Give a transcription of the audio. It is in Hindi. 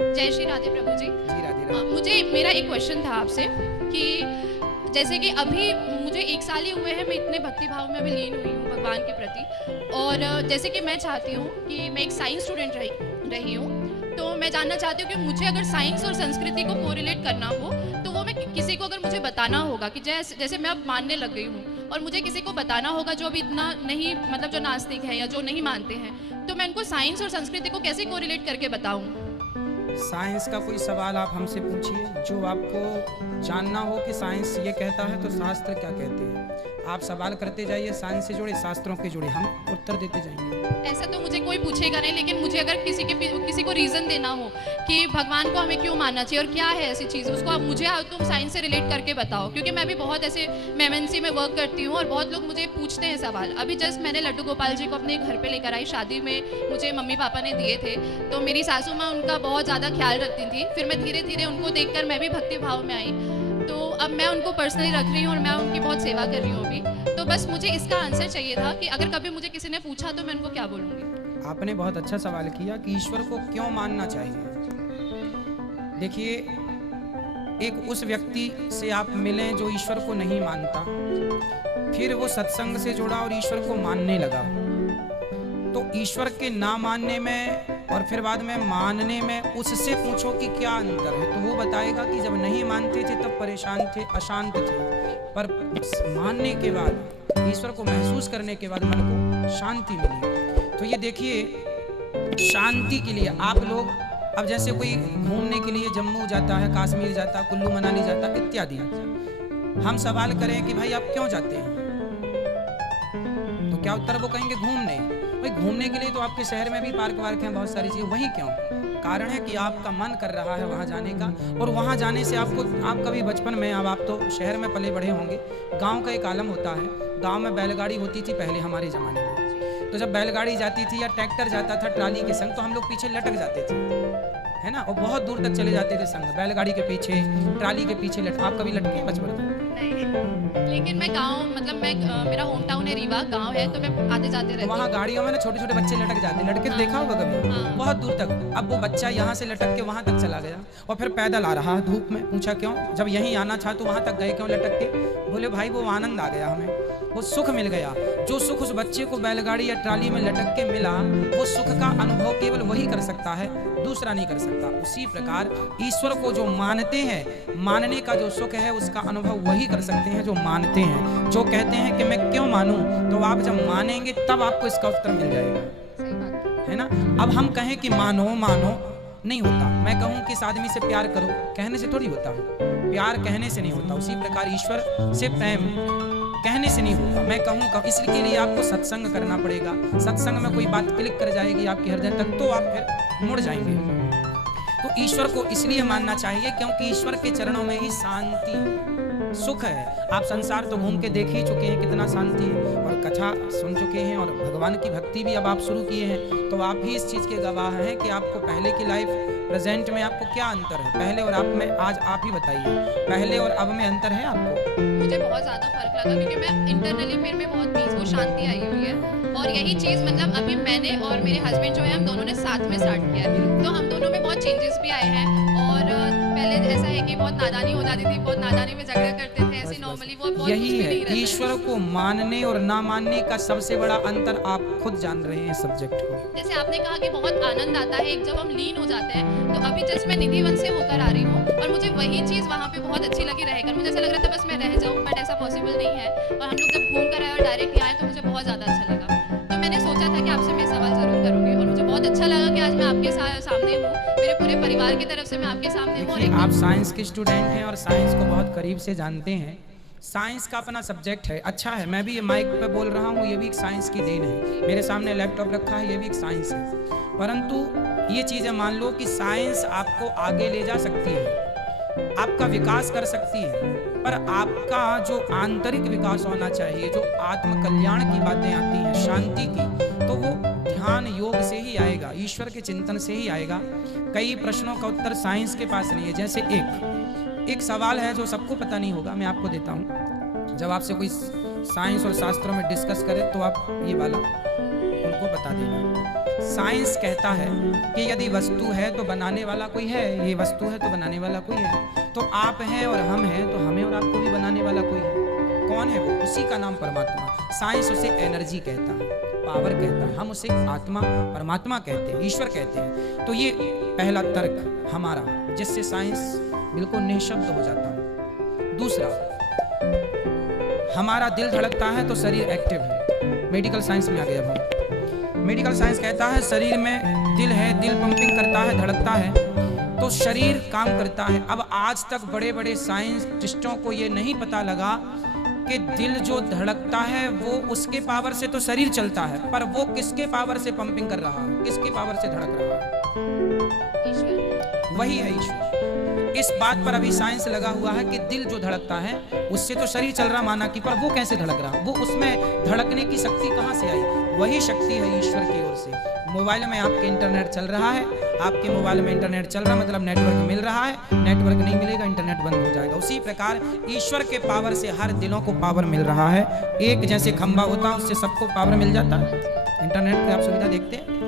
जय श्री राधे प्रभु जी। जी राधे राधे। मुझे मेरा एक क्वेश्चन था आपसे कि जैसे कि अभी मुझे 1 साल ही हुए हैं, मैं इतने भक्ति भाव में अभी लीन हुई हूँ भगवान के प्रति। और जैसे कि मैं चाहती हूँ कि मैं एक साइंस स्टूडेंट रही हूँ, तो मैं जानना चाहती हूँ कि मुझे अगर साइंस और संस्कृति को कोरिलेट करना हो तो वो मैं किसी को अगर मुझे बताना होगा कि जैसे मैं अब मानने लग गई हूँ और मुझे किसी को बताना होगा जो अभी इतना नहीं, मतलब जो नास्तिक है या जो नहीं मानते हैं, तो मैं उनको साइंस और संस्कृति को कैसे कोरिलेट करके बताऊँ? साइंस का कोई सवाल आप हमसे पूछिए, जो आपको जानना हो कि साइंस ये कहता है तो शास्त्र क्या कहते हैं। आप सवाल करते जाइए, साइंस से जुड़े, शास्त्रों के जुड़े, हम उत्तर देते जाएंगे। ऐसा तो मुझे कोई पूछेगा नहीं, लेकिन मुझे अगर किसी को रीज़न देना हो कि भगवान को हमें क्यों मानना चाहिए और क्या है ऐसी चीज़, उसको आप मुझे तुम साइंस से रिलेट करके बताओ। क्योंकि मैं भी बहुत ऐसे MNC में वर्क करती हूँ और बहुत लोग मुझे पूछते हैं सवाल। अभी जस्ट मैंने लड्डू गोपाल जी को अपने घर पे लेकर आई, शादी में मुझे मम्मी पापा ने दिए थे, तो मेरी सासू माँ उनका बहुत ज़्यादा ख्याल रखती थी। फिर मैं धीरे धीरे उनको देखकर मैं भी भक्ति भाव में आई, तो अब मैं उनको पर्सनली रख रही हूँ और मैं उनकी बहुत सेवा कर रही हूँ अभी। तो बस मुझे इसका आंसर चाहिए था कि अगर कभी मुझे किसी ने पूछा तो मैं उनको क्या बोलूँगी। आपने बहुत अच्छा सवाल किया कि ईश्वर को क्यों मानना चाहिए। देखिए, एक उस व्यक्ति से आप मिलें जो ईश्वर को नहीं मानता, फिर वो सत्संग से जुड़ा और ईश्वर को मानने लगा, तो ईश्वर के ना मानने में और फिर बाद में मानने में उससे पूछो कि क्या अंतर है, तो वो बताएगा कि जब नहीं मानते थे तब परेशान थे, अशांत थे, पर मानने के बाद, ईश्वर को महसूस करने के बाद मन को शांति मिली। तो ये देखिए, शांति के लिए आप लोग, अब जैसे कोई घूमने के लिए जम्मू जाता है, कश्मीर जाता है, कुल्लू मनाली जाता है इत्यादि, हम सवाल करें कि भाई आप क्यों जाते हैं, तो क्या उत्तर वो कहेंगे? घूमने। भाई घूमने के लिए तो आपके शहर में भी पार्क वार्क हैं, बहुत सारी चीज़ें, वहीं क्यों? कारण है कि आपका मन कर रहा है वहाँ जाने का, और वहाँ जाने से आपको, आप कभी बचपन में, अब आप तो शहर में पले बढ़े होंगे, गांव का एक आलम होता है। गांव में बैलगाड़ी होती थी पहले हमारे ज़माने में, तो जब बैलगाड़ी जाती थी या ट्रैक्टर जाता था ट्राली के संग, तो हम लोग पीछे लटक जाते थे, है ना, और बहुत दूर तक चले जाते थे संग, बैलगाड़ी के पीछे, ट्राली के पीछे आप कभी लटके बचपन में? नहीं, लेकिन मैं गांव, मतलब मेरा होम टाउन है रीवा, गांव है, तो मैं आते जाते रहती हूँ। वहाँ गाड़ियों में ना छोटे छोटे बच्चे लटक जाते, लटके तो देखा होगा कभी? बहुत दूर तक। अब वो बच्चा यहाँ से लटक के वहाँ तक चला गया और फिर पैदल आ रहा है धूप में, पूछा क्यों? जब यहीं आना था तो वहाँ तक गए क्यों लटक के? बोले भाई वो आनंद आ गया हमें, वो सुख मिल गया। जो सुख उस बच्चे को बैलगाड़ी या ट्राली में लटक के मिला, वो सुख का अनुभव केवल वही कर सकता है, दूसरा नहीं कर सकता। उसी प्रकार ईश्वर को जो मानते हैं, मानने का जो सुख है उसका अनुभव वही कर सकते हैं जो मानते हैं। जो कहते हैं कि मैं क्यों मानूं, तो आप जब मानेंगे तब आपको इसका उत्तर मिल जाएगा, है ना। अब हम कहें कि मानो मानो, नहीं होता। मैं कहूं कि इस आदमी से प्यार करो, कहने से थोड़ी होता है, प्यार कहने से नहीं होता। उसी प्रकार ईश्वर से प्रेम कहने से नहीं होता। मैं कहूँ इसके लिए आपको सत्संग करना पड़ेगा। सत्संग में कोई बात क्लिक कर जाएगी आपके हृदय तक, तो आप फिर मुड़ जाएंगे। तो ईश्वर को इसलिए मानना चाहिए क्योंकि ईश्वर के चरणों में ही शांति, सुख है। आप संसार तो घूम के देख ही चुके हैं कितना शांति है, और कथा सुन चुके हैं, और भगवान की भक्ति भी अब आप शुरू किए हैं, तो आप भी इस चीज़ के गवाह हैं कि आपको पहले की लाइफ, प्रेजेंट में आपको क्या अंतर है, पहले और अब में। आज आप ही बताइए, पहले और अब में अंतर है आपको? मुझे बहुत ज़्यादा फर्क लगा, क्योंकि मैं इंटरनली मेरे में बहुत पीस, वो शांति आई हुई है। और यही चीज़, मतलब अभी मैंने और मेरे हस्बैंड जो है, हम दोनों ने साथ में स्टार्ट किया है, तो हम दोनों में बहुत चेंजेस भी आए हैं। और पहले ऐसा है कि बहुत नादानी हो जाती थी, बहुत नादानी में झगड़ा करते थे, ऐसे नॉर्मली वो बहुत यही है ईश्वर को मानने और ना मानने का सबसे बड़ा अंतर। आप खुद जान रहे हैं सब्जेक्ट को। जैसे आपने कहा कि बहुत आनंद आता है एक जब हम लीन हो जाते हैं, तो अभी जस्ट मैं निधि वन से होकर आ रही हूँ और मुझे वही चीज़ वहाँ पे बहुत अच्छी लगी रहकर। मुझे ऐसा लग रहा था बस मैं रह जाऊँ, बट ऐसा पॉसिबल नहीं है। और हम लोग जब घूम कर आए और डायरेक्ट आए तो मुझे बहुत ज़्यादा अच्छा लगा। तो मैंने सोचा था कि आपसे मैं सवाल ज़रूर करूँगी, और मुझे बहुत अच्छा लगा कि आज मैं आपके सामने हूँ, मेरे पूरे परिवार की तरफ से मैं आपके सामने हूँ। आप साइंस के स्टूडेंट हैं और साइंस को बहुत करीब से जानते हैं। साइंस का अपना सब्जेक्ट है, अच्छा है। मैं भी ये माइक पे बोल रहा हूँ, ये भी एक साइंस की देन है। मेरे सामने लैपटॉप रखा है, ये भी एक साइंस है। परंतु ये चीज़ें मान लो कि साइंस आपको आगे ले जा सकती है, आपका विकास कर सकती है, पर आपका जो आंतरिक विकास होना चाहिए, जो आत्म कल्याण की बातें आती हैं, शांति की, तो वो ध्यान योग से ही आएगा, ईश्वर के चिंतन से ही आएगा। कई प्रश्नों का उत्तर साइंस के पास नहीं है। जैसे एक सवाल है जो सबको पता नहीं होगा, मैं आपको देता हूँ। जब आपसे कोई साइंस और शास्त्रों में डिस्कस करे तो आप ये वाला उनको बता देना। साइंस कहता है कि यदि वस्तु है तो बनाने वाला कोई है, ये वस्तु है तो बनाने वाला कोई है। तो आप हैं और हम हैं तो हमें और आपको भी बनाने वाला कोई है। कौन है वो? उसी का नाम परमात्मा। साइंस उसे एनर्जी कहता है, पावर कहता है, हम उसे आत्मा परमात्मा कहते हैं, ईश्वर कहते हैं। तो ये पहला तर्क हमारा, जिससे साइंस बिल्कुल निःशब्द हो जाता है। दूसरा, हमारा दिल धड़कता है तो शरीर एक्टिव है। मेडिकल साइंस में आ गया हम। मेडिकल साइंस कहता है शरीर में दिल है, दिल पंपिंग करता है, धड़कता है तो शरीर काम करता है। अब आज तक बड़े बड़े साइंटिस्टों को ये नहीं पता लगा कि दिल जो धड़कता है वो उसके पावर से तो शरीर चलता है, पर वो किसके पावर से पंपिंग कर रहा है, किसके पावर से धड़क रहा है? ईश्वर। वही है ईश्वर। इस बात पर अभी साइंस लगा हुआ है कि दिल जो धड़कता है उससे तो शरीर चल रहा माना कि, पर वो कैसे धड़क रहा, वो उसमें धड़कने की शक्ति कहाँ से आई? वही शक्ति है ईश्वर की ओर से। मोबाइल में आपके इंटरनेट चल रहा है, आपके मोबाइल में इंटरनेट चल रहा मतलब नेटवर्क मिल रहा है, नेटवर्क नहीं मिलेगा इंटरनेट बंद हो जाएगा। उसी प्रकार ईश्वर के पावर से हर दिलों को पावर मिल रहा है। एक जैसे खंबा होता है उससे सबको पावर मिल जाता है। इंटरनेट पे आप सुविधा देखते हैं।